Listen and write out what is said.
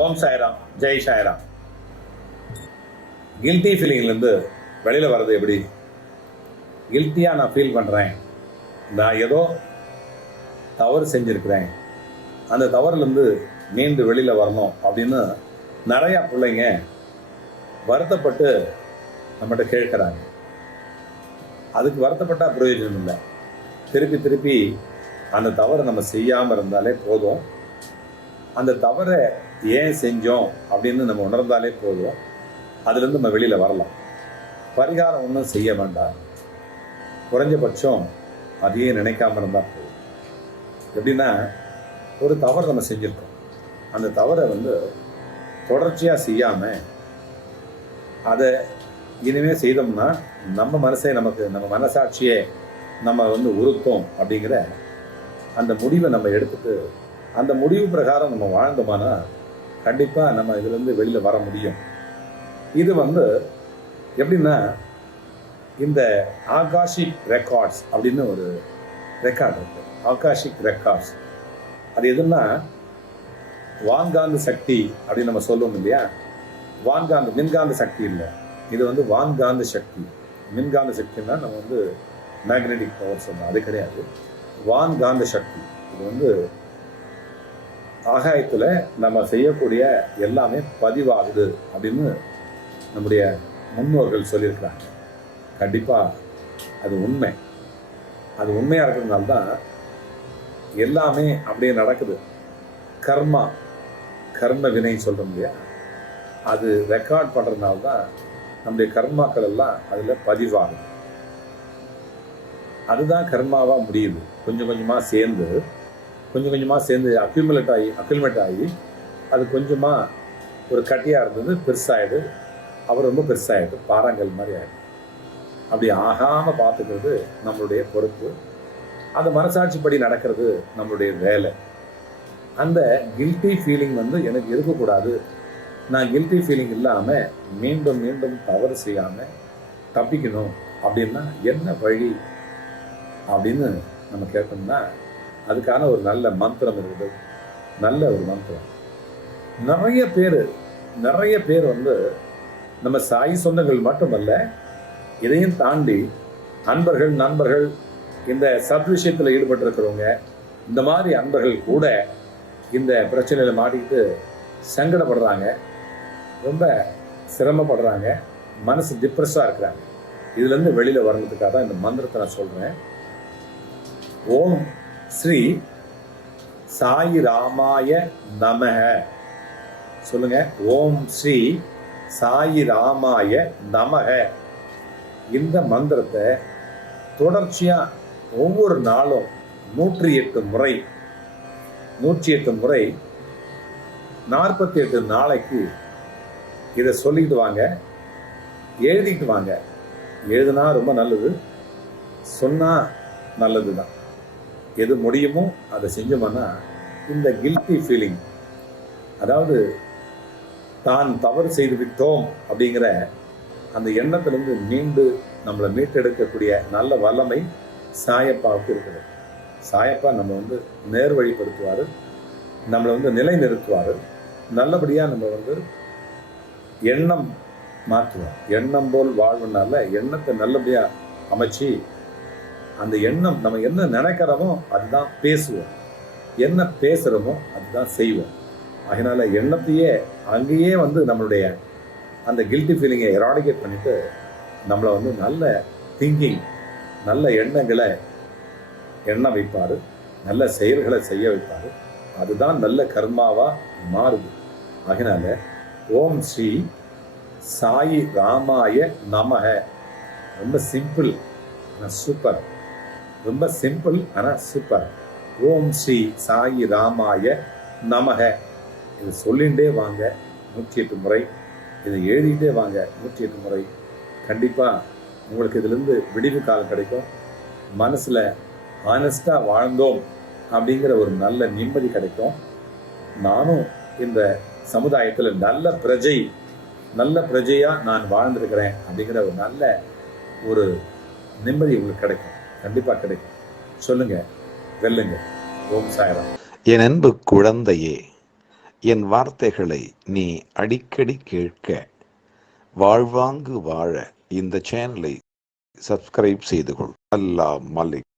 ஓம் Sairam Jai Sairam. Guilty ஃபீலிங்லேருந்து வெளியில் வர்றது எப்படி? கில்ட்டியாக நான் ஃபீல் பண்ணுறேன் நான் ஏதோ தவறு செஞ்சுருக்கிறேன். அந்த தவறுலேருந்து மீண்டு வெளியில் வரணும் அப்படின்னு நிறையா பிள்ளைங்க வருத்தப்பட்டு நம்மகிட்ட கேட்குறாங்க. அதுக்கு வருத்தப்பட்டா பிரயோஜனம் இல்லை. திருப்பி திருப்பி அந்த தவறை நம்ம செய்யாமல் இருந்தாலே போதும். அந்த தவறை ஏன் செஞ்சோம் அப்படின்னு நம்ம உணர்ந்தாலே போதும். அதுலேருந்து நம்ம வெளியில் வரலாம். பரிகாரம் ஒன்றும் செய்ய வேண்டாம். குறைஞ்சபட்சம் அதையே நினைக்காம இருந்தால் போதும். எப்படின்னா ஒரு தவறு நம்ம செஞ்சுருக்கோம். அந்த தவறை வந்து தொடர்ச்சியாக செய்யாமல் அதை இனிமேல் செய்தோம்னா நம்ம மனசே நமக்கு நம்ம மனசாட்சியே நம்ம வந்து உறுத்தோம் அப்படிங்கிற அந்த முடிவை நம்ம எடுத்துட்டு அந்த முடிவு பிரகாரம் நம்ம வாழ்ந்தோமானா கண்டிப்பாக நம்ம இதுலேருந்து வெளியில் வர முடியும். இது வந்து எப்படின்னா இந்த ஆகாஷிக் ரெக்கார்ட்ஸ் அப்படின்னு ஒரு ரெக்கார்ட் இருக்கு. ஆகாஷிக் ரெக்கார்ட்ஸ் அது எதுன்னா வான்காந்த சக்தி அப்படின்னு நம்ம சொல்லுவோம் இல்லையா? வான்காந்த மின்காந்த சக்தி இல்லை. இது வந்து வான்காந்த சக்தி. மின்காந்த சக்தின்னா நம்ம வந்து மேக்னெட்டிக் பவர் சொன்னோம் அது கிடையாது. வான்காந்த சக்தி. இது வந்து ஆகாயத்தில் நம்ம செய்யக்கூடிய எல்லாமே பதிவாகுது அப்படின்னு நம்முடைய முன்னோர்கள் சொல்லியிருக்கிறாங்க. கண்டிப்பாக அது உண்மை. அது உண்மையாக இருக்கிறதுனால தான் எல்லாமே அப்படியே நடக்குது. கர்மா கர்ம வினை சொல்கிறோம் இல்லையா? அது ரெக்கார்ட் பண்ணுறதுனால தான் நம்முடைய கர்மாக்கள் எல்லாம் அதில் பதிவாகுது. அதுதான் கர்மாவாக முடியுது. கொஞ்சம் கொஞ்சமாக சேர்ந்து கொஞ்சம் கொஞ்சமாக சேர்ந்து அக்யூமுலேட் ஆகி அக்யூமுலேட் ஆகி அது கொஞ்சமாக ஒரு கட்டியாக இருந்தது பெருசாகிடு அவர் ரொம்ப பெருசாகிடு பாறாங்கல் மாதிரி ஆகிடும் அப்படி ஆகாமல் பார்த்துக்கிறது நம்மளுடைய பொறுப்பு. அந்த மனசாட்சிப்படி நடக்கிறது நம்மளுடைய வேலை. அந்த கில்ட்டி ஃபீலிங் வந்து எனக்கு இருக்கக்கூடாது. நான் கில்ட்டி ஃபீலிங் இல்லாமல் மீண்டும் மீண்டும் தவறு செய்யாமல் தப்பிக்கணும் அப்படின்னா என்ன வழி அப்படின்னு நம்ம கேட்டோம்னா அதுக்கான ஒரு நல்ல மந்திரம் இருக்குது நல்ல ஒரு மந்திரம். நிறைய பேர் நிறைய பேர் வந்து நம்ம சாய் சொந்தங்கள் மட்டுமல்ல இதையும் தாண்டி அன்பர்கள் நண்பர்கள் இந்த சத் விஷயத்தில் ஈடுபட்டிருக்கிறவங்க இந்த மாதிரி அன்பர்கள் கூட இந்த பிரச்சனையில் மாட்டிக்கிட்டு சங்கடப்படுறாங்க. ரொம்ப சிரமப்படுறாங்க. மனசு டிப்ரெஸ்ஸாக இருக்கிறாங்க. இதுலேருந்து வெளியில் வர்றதுக்காக தான் இந்த மந்திரத்தை நான் சொல்கிறேன் ஓம் ஸ்ரீ சாயி ராமாய நமக சொல்லுங்க. ஓம் ஸ்ரீ சாயி ராமாய நமக இந்த மந்திரத்தை தொடர்ச்சியா ஒவ்வொரு நாளும் நூற்றி எட்டு முறை நூற்றி எட்டு முறை நாற்பத்தி எட்டு நாளைக்கு இதை சொல்லிட்டு வாங்க. எழுதிட்டு வாங்க. எழுதுனா ரொம்ப நல்லது சொன்னா நல்லது தான் எது முடியுமோ அதை செஞ்சோம்னா இந்த கில்ட்டி ஃபீலிங் அதாவது தான் தவறு செய்து விட்டோம் அப்படிங்கிற அந்த எண்ணத்திலிருந்து மீண்டு நம்மளை மீட்டெடுக்கக்கூடிய நல்ல வல்லமை சாயப்பாவுக்கு இருக்குது. சாயப்பா நம்ம வந்து நேர்வழிப்படுத்துவார் நம்மளை வந்து நிலை நிறுத்துவார் நல்லபடியாக நம்ம வந்து எண்ணம் மாற்றுவோம் எண்ணம் போல் வாழ்வுனால எண்ணத்தை நல்லபடியாக அமைச்சு அந்த எண்ணம் நம்ம என்ன நினைக்கிறோமோ அதுதான் பேசுவோம். என்ன பேசுகிறோமோ அதுதான் செய்வோம். அதனால எண்ணத்தையே அங்கேயே வந்து நம்மளுடைய அந்த கில்ட்டி ஃபீலிங்கை எராடிகேட் பண்ணிட்டு நம்மளை வந்து நல்ல திங்கிங் நல்ல எண்ணங்களை எண்ண வைப்பார் நல்ல செயல்களை செய்ய வைப்பார். அதுதான் நல்ல கர்மாவாக மாறுது. அதனால ஓம் ஸ்ரீ சாயி ராமாய நமக ரொம்ப சிம்பிள் ஆனால் சூப்பர் ரொம்ப சிம்பிள் ஆனால் சூப்பர் ஓம் ஸ்ரீ சாயி ராமாய நமக. இது சொல்லிகிட்டே வாங்க நூற்றி எட்டு முறை. இதை எழுதிக்கிட்டே வாங்க நூற்றி எட்டு முறை. கண்டிப்பாக உங்களுக்கு இதுலேருந்து விடிவு காலம் கிடைக்கும். மனசில் ஆனஸ்டாக வாழ்ந்தோம் அப்படிங்கிற ஒரு நல்ல நிம்மதி கிடைக்கும். நானும் இந்த சமுதாயத்தில் நல்ல பிரஜை நல்ல பிரஜையாக நான் வாழ்ந்திருக்கிறேன் அப்படிங்கிற ஒரு நல்ல ஒரு நிம்மதி உங்களுக்கு கிடைக்கும். கண்டிப்பாக கிடைக்கும். சொல்லுங்க வெல்லுங்க. ஓம் சாயராம். என் அன்பு குழந்தையே என் வார்த்தைகளை நீ அடிக்கடி கேட்க வாழ்வாங்கு வாழ இந்த சேனலை சப்ஸ்கிரைப் செய்து கொள். அல்லா மலிக்.